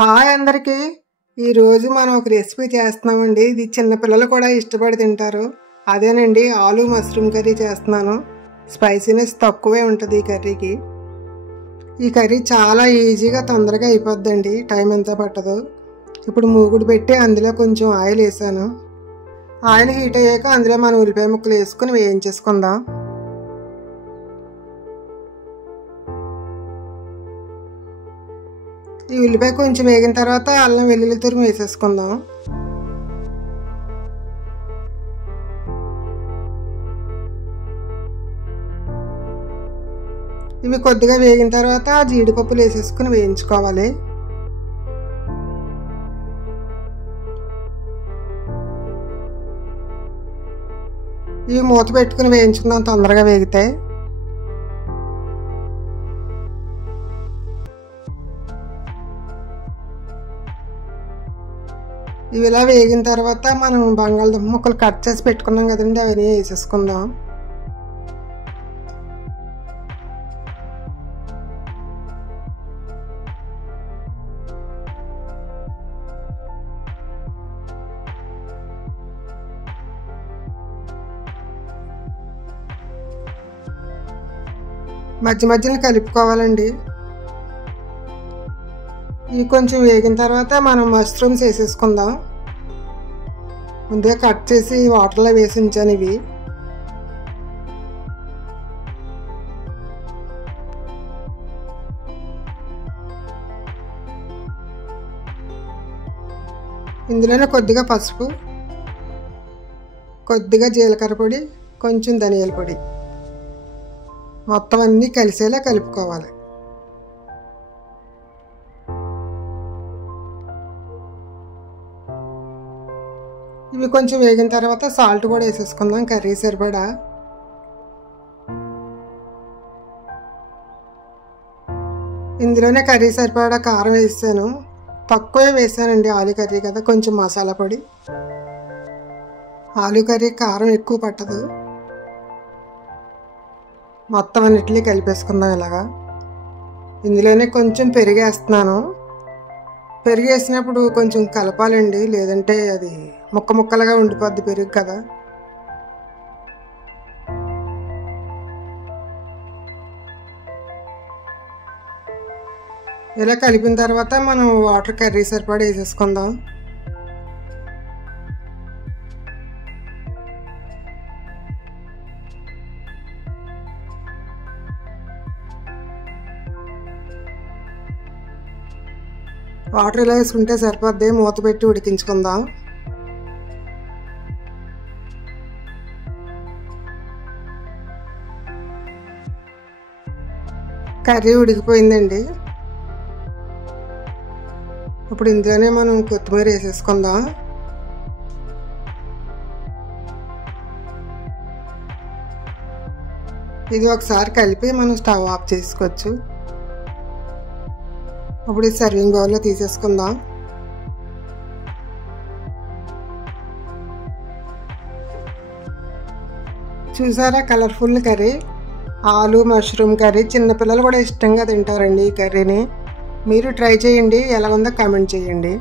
Hi అందరికీ. ఈరోజు మనం ఒక రెసిపీ చేస్తున్నామండి. ఇది చిన్నపిల్లలు కూడా ఇష్టపడి తింటారు. అదేనండి, ఆలు మష్రూమ్ కర్రీ చేస్తున్నాను. స్పైసీనెస్ తక్కువే ఉంటుంది ఈ కర్రీకి. ఈ కర్రీ చాలా ఈజీగా తొందరగా అయిపోద్దండి, టైం ఎంత పట్టదు. ఇప్పుడు మూగుడు పెట్టి అందులో కొంచెం ఆయిల్ వేసాను. ఆయిల్ హీట్ అయ్యాక అందులో మనం ఉల్లిపాయ ముక్కలు వేసుకుని వేయించేసుకుందాం. ఈ ఉల్లిపాయ కొంచెం వేగిన తర్వాత అల్లం వెల్లుల్లి తురుము వేసేసుకుందాం. ఇవి కొద్దిగా వేగిన తర్వాత జీడిపప్పులు వేసేసుకుని వేయించుకోవాలి. ఇవి మూత పెట్టుకుని వేయించుకుందాం, తొందరగా వేగితాయి. ఇవి ఇలా వేగిన తర్వాత మనం బంగాళదుంప ముక్కలు కట్ చేసి పెట్టుకున్నాం కదండి, అవన్నీ వేసేసుకుందాం. మధ్య మధ్యన కలుపుకోవాలండి. ఇవి కొంచెం వేగిన తర్వాత మనం మష్రూమ్స్ వేసేసుకుందాం. ముందుగా కట్ చేసి వాటర్లో వేసి ఉంచాను. ఇవి ఇందులోనే కొద్దిగా పసుపు, కొద్దిగా జీలకర్ర పొడి, కొంచెం ధనియాల పొడి, మొత్తం అన్నీ కలిసేలా కలుపుకోవాలి. ఇవి కొంచెం వేగిన తర్వాత సాల్ట్ కూడా వేసేసుకుందాం, కర్రీ సరిపడా. ఇందులోనే కర్రీ సరిపడా కారం వేసాను. తక్కువే వేసానండి, ఆలు కర్రీ కదా. కొంచెం మసాలా పొడి. ఆలు కర్రీ కారం ఎక్కువ పట్టదు. మొత్తం అన్నిటినీ కలిపేసుకుందాం ఇలాగా. ఇందులోనే కొంచెం పెరుగు వేస్తున్నాను. పెరుగు వేసినప్పుడు కొంచెం కలపాలండి, లేదంటే అది ముక్క ముక్కలుగా ఉండిపోద్ది పెరుగు కదా. ఇలా కలిపిన తర్వాత మనం వాటర్ కర్రీ సరిపడా వేసేసుకుందాం. వాటర్ ఇలా వేసుకుంటే సరిపోద్ది. మూత పెట్టి ఉడికించుకుందాం. కర్రీ ఉడికిపోయిందండి. ఇప్పుడు ఇందులోనే మనం కొత్తిమీర వేసేసుకుందాం. ఇది ఒకసారి కలిపి మనం స్టవ్ ఆఫ్ చేసుకోవచ్చు. ఇప్పుడు ఈ సర్వింగ్ బౌల్లో తీసేసుకుందాం. చూసారా, కలర్ఫుల్ కర్రీ, ఆలు మష్రూమ్ కర్రీ. చిన్నపిల్లలు కూడా ఇష్టంగా తింటారండి ఈ కర్రీని. మీరు ట్రై చేయండి, ఎలా ఉందో కామెంట్ చేయండి.